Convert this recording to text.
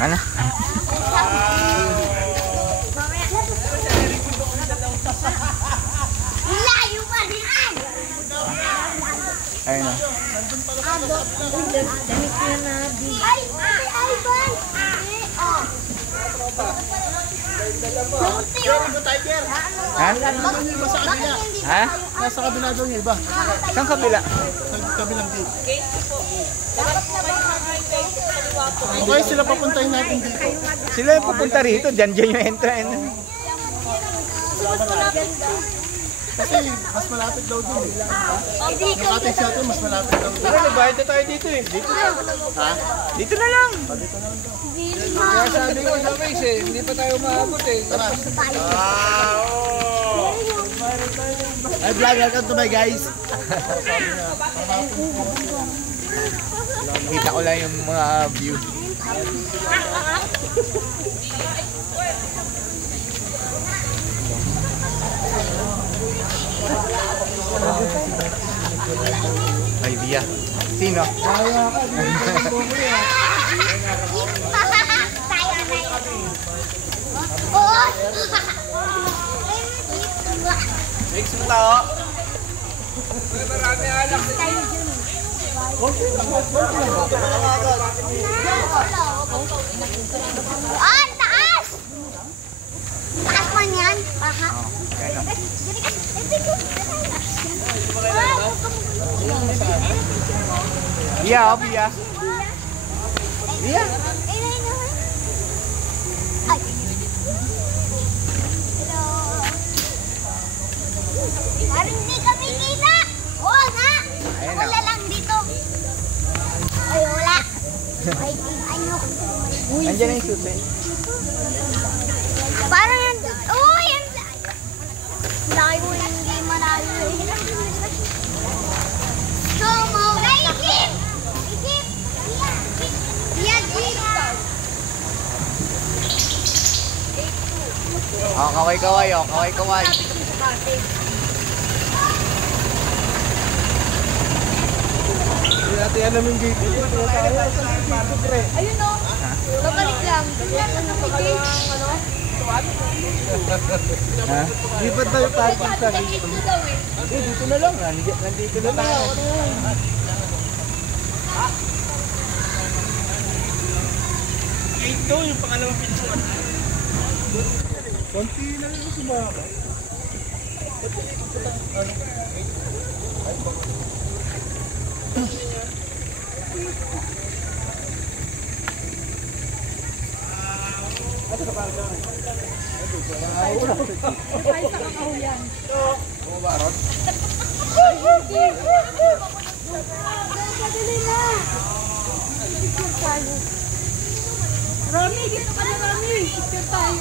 Saka na. Ayun o. Ha? Ha? Nasa kabila daw niya iba. Saan kabila? Sa kabilang gate. Okay, sila papuntahin natin dito. Sila yung pupunta rito. Diyan yung entrance. Kasi mas malapit daw dun eh. Yung cottage natin mas malapit daw dun. Pero nagbayad na tayo dito eh. Dito na. Ha? Dito na lang. Kaya sabi ko sa Mace eh, hindi pa tayo maabot eh. Tara. Ay, vlog, welcome to my guys. Kita ko lang yung mga view. Ay, Bia. Sino? Mix mo tao. Marami alak. Ah, taas! Taas man yan. Aha. Bia, oh, Bia. Bia. Ay. Hello. Parang hindi kami kita. Oo nga. Wala lang dito. Ay, wala. Ay, ano. Nandiyan na yung susi. Parang yan. Oh, yan. Layo, hindi malayo. Sumo. Ay, jeep. Jeep. Yan, jeep. Oh, kaway-kaway, oh. Kaway-kaway. Hindi natin alam yung gate. Ayun o. Babalik lang. Ha? Lipat tayo parking sa gate. Eh, dito na lang. Nandito na lang. Ito yung pangalawang pintuan. Konti na rin yung sumama. Rami, dito ka na Rami. Picture tayo.